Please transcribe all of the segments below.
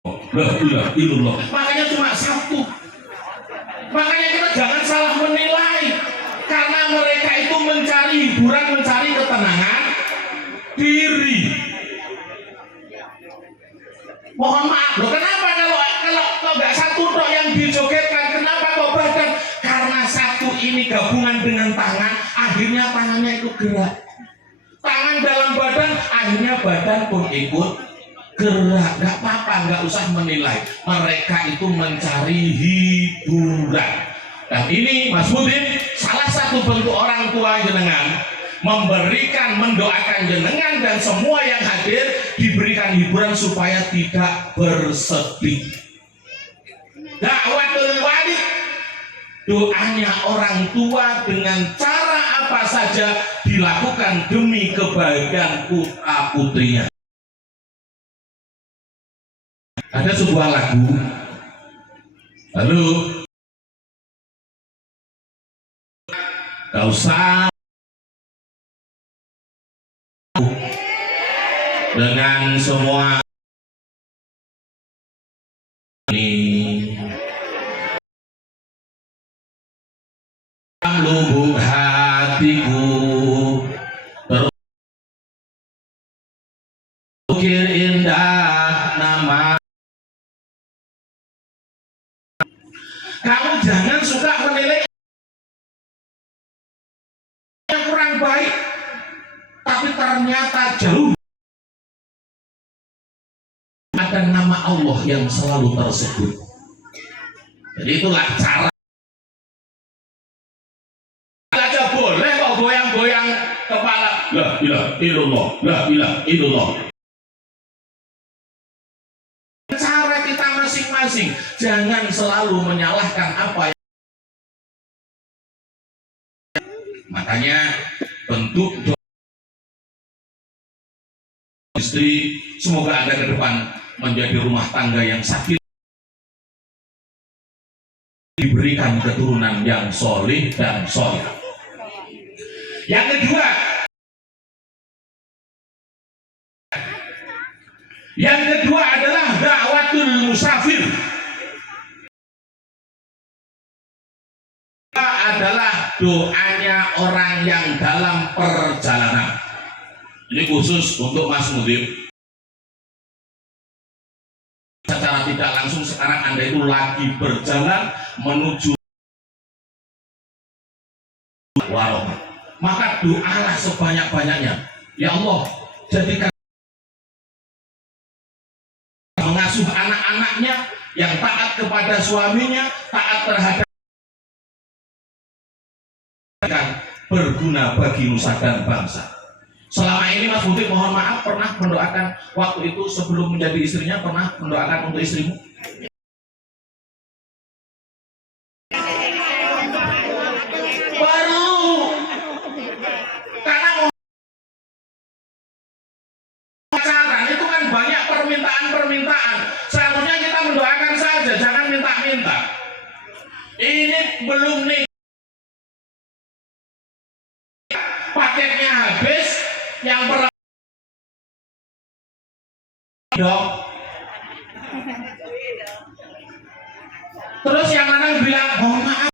La ilaha illallah. Makanya cuma satu. Makanya kita jangan salah menilai, karena mereka itu mencari hiburan, mencari ketenangan diri. Mohon maaf loh, kenapa kalau nggak satu tok yang dijogetkan, kenapa kok badan? Karena satu ini gabungan dengan tangan, akhirnya tangannya itu gerak. Tangan dalam badan, akhirnya badan pun ikut gerak. Nggak apa-apa, nggak usah menilai. Mereka itu mencari hiburan. Dan ini Mas Mudin, salah satu bentuk orang tua jenengan memberikan, mendoakan jenengan dan semua yang hadir diberikan hiburan supaya tidak bersedih. Dakwatul walid, doanya orang tua dengan cara apa saja dilakukan demi kebahagiaan putra putrinya. Ada sebuah lagu, halo, gak usah dengan semua ini lubuk hatiku terukir indah nama. Kamu jangan suka menilai yang kurang baik, tapi ternyata jauh ada nama Allah yang selalu tersebut. Jadi itulah cara. Aja boleh kok goyang-goyang kepala. La ilaha illallah, la ilaha illallah. Cara kita masing-masing, jangan selalu menyalahkan apa yang. Makanya bentuk doa istri, semoga Anda ke depan menjadi rumah tangga yang sakit, diberikan keturunan yang solih dan solih. Yang kedua adalah dakwatul musafir. Adalah doanya orang yang dalam perjalanan. Ini khusus untuk Mas Mudin. Secara tidak langsung sekarang Anda itu lagi berjalan menuju warung. Maka doalah sebanyak-banyaknya. Ya Allah, jadikan mengasuh anak-anaknya yang taat kepada suaminya, taat terhadap berguna bagi nusa dan bangsa. Selama ini Mas Mudin, mohon maaf, pernah mendoakan waktu itu sebelum menjadi istrinya, pernah mendoakan untuk istrimu? Perlu, karena pacaran itu kan banyak permintaan. Seharusnya kita mendoakan saja, jangan minta-minta. Ini belum nih, paketnya habis, yang pertama dong. Terus yang mana bilang, mohon maaf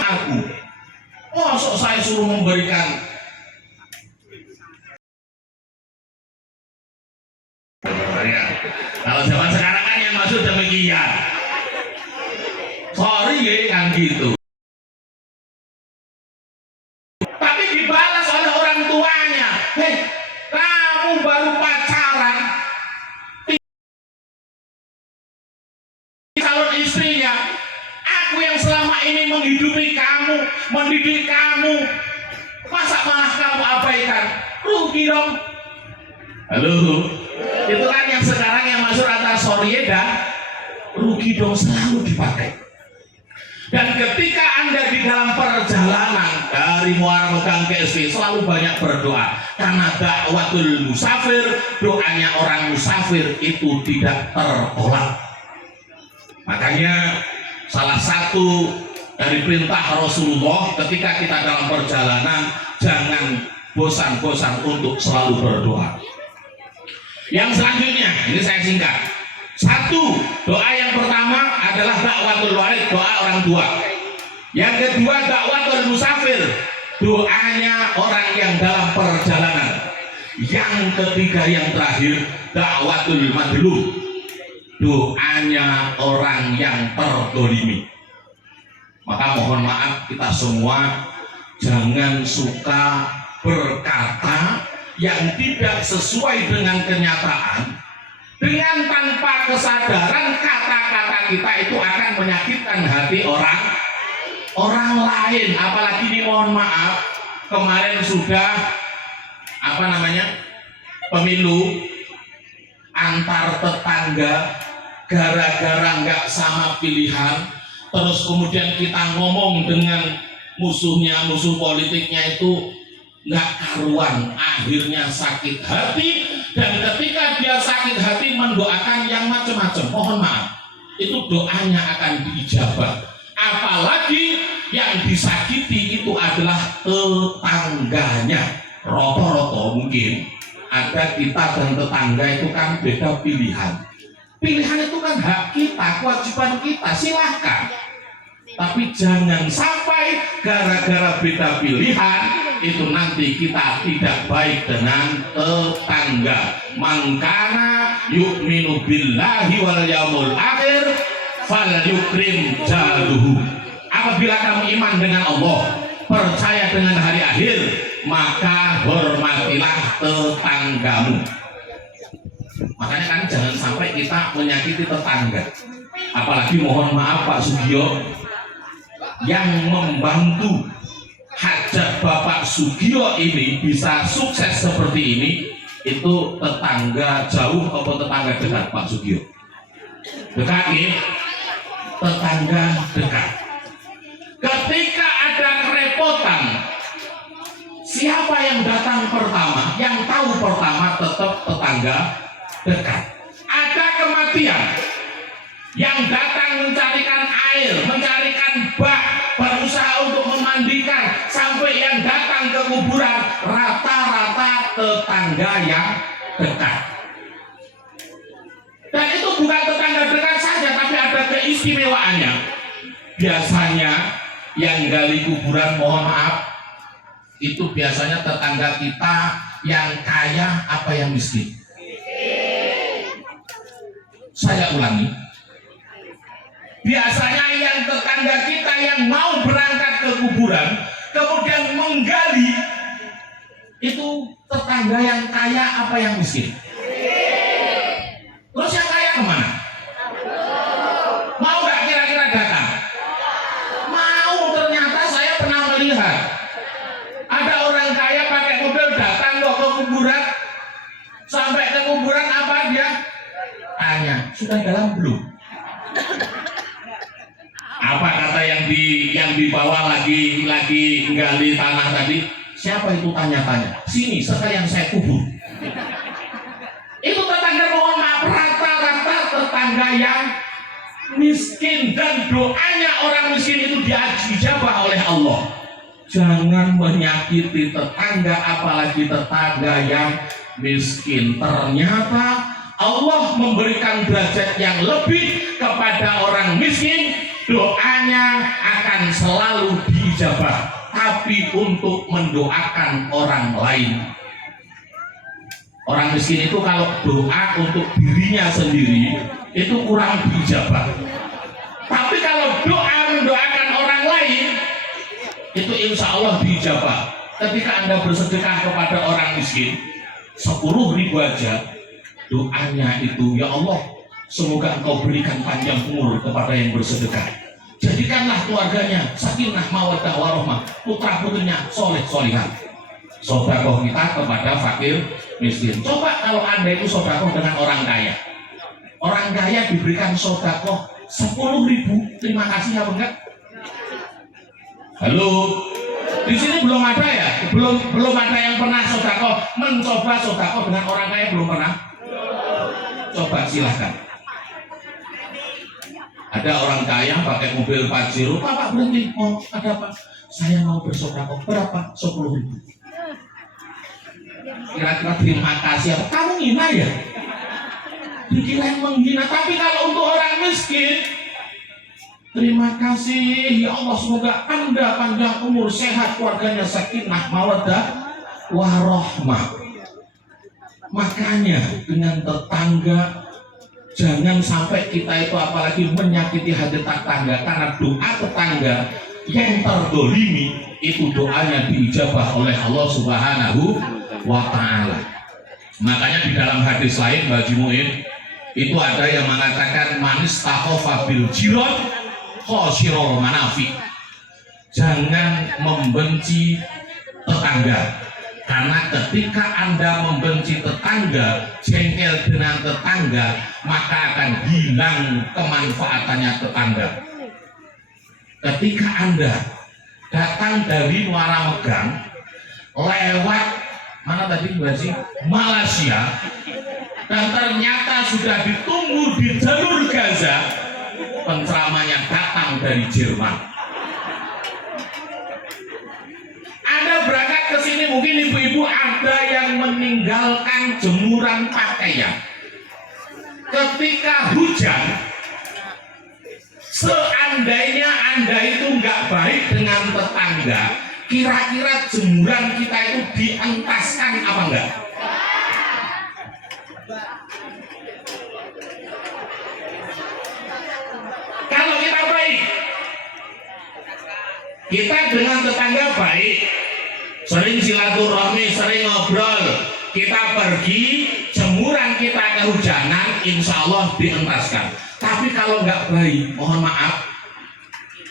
aku, sok saya suruh memberikan. Kalau zaman sekarang kan yang maksud demikian. Sorry ya kan gitu. Tapi dibalas oleh orang tuanya. Hei, kamu baru pacaran, calon istrinya, aku yang selama ini menghidupi kamu, mendidik kamu, masa malah kamu abaikan? Rugi dong. Halo, itu kan yang sekarang yang masuk antara sorry dan rugi dong, selalu dipakai. Dan ketika Anda di dalam perjalanan dari Muara Megang ke SV, selalu banyak berdoa, karena dakwatul musafir, doanya orang musafir itu tidak tertolak. Makanya salah satu dari perintah Rasulullah ketika kita dalam perjalanan, jangan bosan-bosan untuk selalu berdoa. Yang selanjutnya, ini saya singkat. Satu, doa yang pertama adalah dakwatul walid, doa orang tua. Yang kedua, dakwatul musafir, doanya orang yang dalam perjalanan. Yang ketiga, yang terakhir, dakwatul madlum, doanya orang yang terdolimi. Maka mohon maaf, kita semua jangan suka berkata yang tidak sesuai dengan kenyataan, dengan tanpa kesadaran kata-kata kita itu akan menyakitkan hati orang lain. Apalagi ini mohon maaf, kemarin sudah pemilu antar tetangga, gara-gara nggak sama pilihan, terus kemudian kita ngomong dengan musuh politiknya itu nggak karuan, akhirnya sakit hati. Dan ketika dia sakit hati mendoakan yang macam-macam, mohon maaf, itu doanya akan diijabah. Apalagi yang disakiti itu adalah tetangganya. Roto-roto mungkin ada kita dan tetangga itu kan beda pilihan. Pilihan itu kan hak kita, kewajiban kita, silahkan. Tapi jangan sampai gara-gara beda pilihan itu nanti kita tidak baik dengan tetangga. Mangkana yu'minu billahi wal yaumil akhir fal yukrim jaluhu. Apabila kamu iman dengan Allah, percaya dengan hari akhir, maka hormatilah tetanggamu. Makanya kan jangan sampai kita menyakiti tetangga. Apalagi mohon maaf Pak Sugio, yang membantu hajat Bapak Sugio ini bisa sukses seperti ini itu tetangga jauh atau tetangga dekat Pak Sugio? Dekat nih, tetangga dekat. Ketika ada kerepotan, siapa yang datang pertama? Yang tahu pertama tetap tetangga dekat. Ada kematian, yang datang mencarikan air, mencarikan bak, berusaha untuk memandikan, sampai yang datang ke kuburan rata-rata tetangga yang dekat. Dan itu bukan tetangga dekat saja, tapi ada keistimewaannya. Biasanya yang gali kuburan, mohon maaf, itu biasanya tetangga kita yang kaya apa yang miskin? Saya ulangi, biasanya yang tetangga kita yang mau berangkat ke kuburan kemudian menggali, itu tetangga yang kaya apa yang miskin? Terus yang kaya kemana? Mau nggak kira-kira datang? Mau. Ternyata saya pernah melihat ada orang kaya pakai mobil datang kok ke kuburan. Sampai ke kuburan apa dia? Tanya, sudah dalam belum? Apa kata yang dibawa lagi gali tanah tadi? Siapa itu tanya-tanya? Sini sekalian saya kubur. Itu tetangga, mohon maaf, rata-rata tetangga yang miskin, dan doanya orang miskin itu dijabah oleh Allah. Jangan menyakiti tetangga, apalagi tetangga yang miskin. Ternyata Allah memberikan derajat yang lebih kepada orang miskin. Doanya akan selalu diijabah, tapi untuk mendoakan orang lain. Orang miskin itu kalau doa untuk dirinya sendiri itu kurang diijabah. Tapi kalau doa mendoakan orang lain itu insya Allah diijabah. Ketika Anda bersedekah kepada orang miskin 10.000 aja, doanya itu, ya Allah, semoga Engkau berikan panjang umur kepada yang bersedekah. Jadikanlah keluarganya sakinah mawaddah warahmah, putra putrinya soleh solihah. Sodakoh kita kepada fakir miskin. Coba kalau Anda itu sodakoh dengan orang kaya. Orang kaya diberikan sodakoh 10.000, terima kasih apa enggak? Halo, di sini belum ada ya? Belum ada yang pernah sodakoh, mencoba sodakoh dengan orang kaya, belum pernah? Coba silahkan. Ada orang kaya pakai mobil Pajero, Pak berhenti, oh ada apa? Saya mau bersodakoh, berapa? 10.000. Kira-kira terima kasih apa? Kamu ngina ya? dikira yang menghina. Tapi kalau untuk orang miskin, terima kasih ya Allah, semoga Anda panjang umur, sehat, keluarganya sakinah, mawaddah, warahmah. Makanya dengan tetangga jangan sampai kita itu apalagi menyakiti hati tetangga, karena doa tetangga yang terdolimi itu doanya diijabah oleh Allah Subhanahu wa Ta'ala. Makanya di dalam hadis lain Haji Muin itu ada yang mengatakan manis takhofa bil jiron khosirul manafi. Jangan membenci tetangga, karena ketika Anda membenci tetangga, jengkel dengan tetangga, maka akan hilang kemanfaatannya tetangga. Ketika Anda datang dari Muara Megang lewat mana tadi sih, Malaysia, dan ternyata sudah ditunggu di jalur Gaza, penceramahnya datang dari Jerman. Anda berangkat ke sini, mungkin ibu-ibu ada yang meninggalkan jemuran pakaian. Ketika hujan, seandainya Anda itu nggak baik dengan tetangga, kira-kira jemuran kita itu dientaskan apa enggak? Kalau kita baik, kita dengan tetangga baik, sering silaturahmi, sering ngobrol, kita pergi, jemuran kita kehujanan, insya Allah dientaskan. Tapi kalau nggak baik, mohon maaf,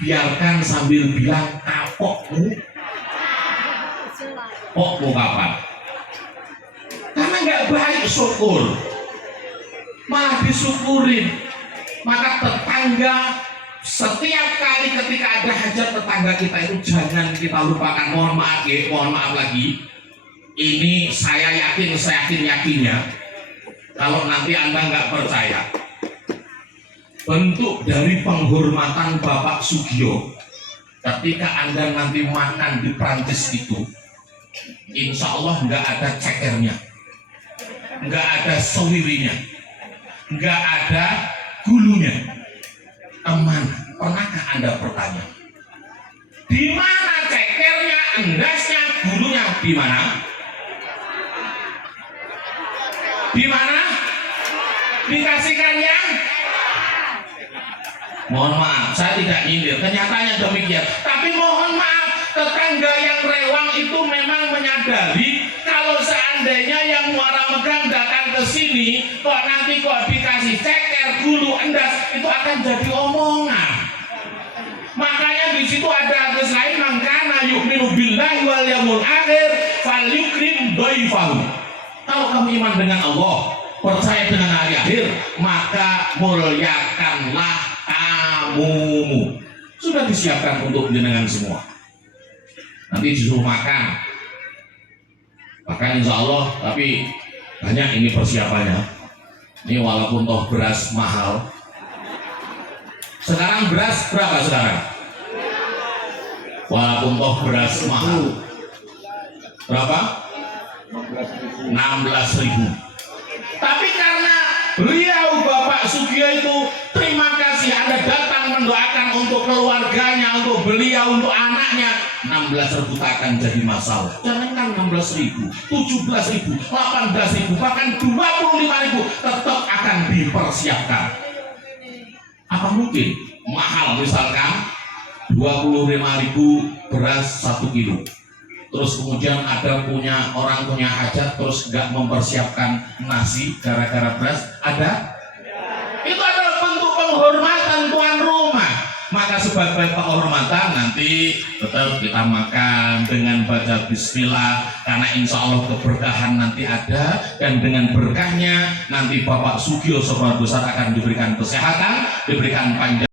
biarkan sambil bilang kapokmu, pokmu kapan? Karena nggak baik syukur, malah disyukurin. Maka tetangga, setiap kali ketika ada hajat tetangga kita itu jangan kita lupakan. Mohon maaf ya, mohon maaf lagi. Ini saya yakinnya, kalau nanti Anda nggak percaya, bentuk dari penghormatan Bapak Sugio ketika Anda nanti makan di Prancis itu, insya Allah nggak ada cekernya, nggak ada sewirinya, nggak ada gulunya. Teman, pernahkah Anda bertanya di mana cekernya, endasnya, gulunya di mana? Di mana? Dikasihkan yang? Mohon maaf, saya tidak nyindir, kenyataannya demikian. Tapi mohon maaf, tetangga yang rewang itu memang menyadari kalau seandainya yang Muara Megang datang ke sini, kok nanti kok dikasih ceker, gulu, endas, itu akan jadi omongan. Makanya di situ ada hadis lain, mangkana yu'minu billahi wal yaumil akhir falyukrim dhaifahu. Kalau kamu iman dengan Allah, percaya dengan hari akhir, maka muliakanlah tamumu. Sudah disiapkan untuk jenengan semua. Nanti disuruh makan, insya Allah. Tapi banyak ini persiapannya. Ini walaupun toh beras mahal. Sekarang beras berapa sekarang? Walaupun toh beras mahal. Berapa? 16.000. Tapi karena beliau Bapak Sugio itu, terima kasih Anda datang mendoakan untuk keluarganya, untuk beliau, untuk anaknya, 16.000 akan jadi masalah. Jangankan 16.000, 17.000, 18.000, bahkan 25.000 tetap akan dipersiapkan. Apa mungkin mahal, misalkan 25.000 beras 1 kilo, terus kemudian ada orang punya hajat terus nggak mempersiapkan nasi gara-gara beras, ada? Itu adalah bentuk penghormatan tuan rumah. Maka sebagai penghormatan nanti tetap kita makan dengan baca bismillah, karena insya Allah keberkahan nanti ada, dan dengan berkahnya nanti Bapak Sugio Sobat besar akan diberikan kesehatan, diberikan panjang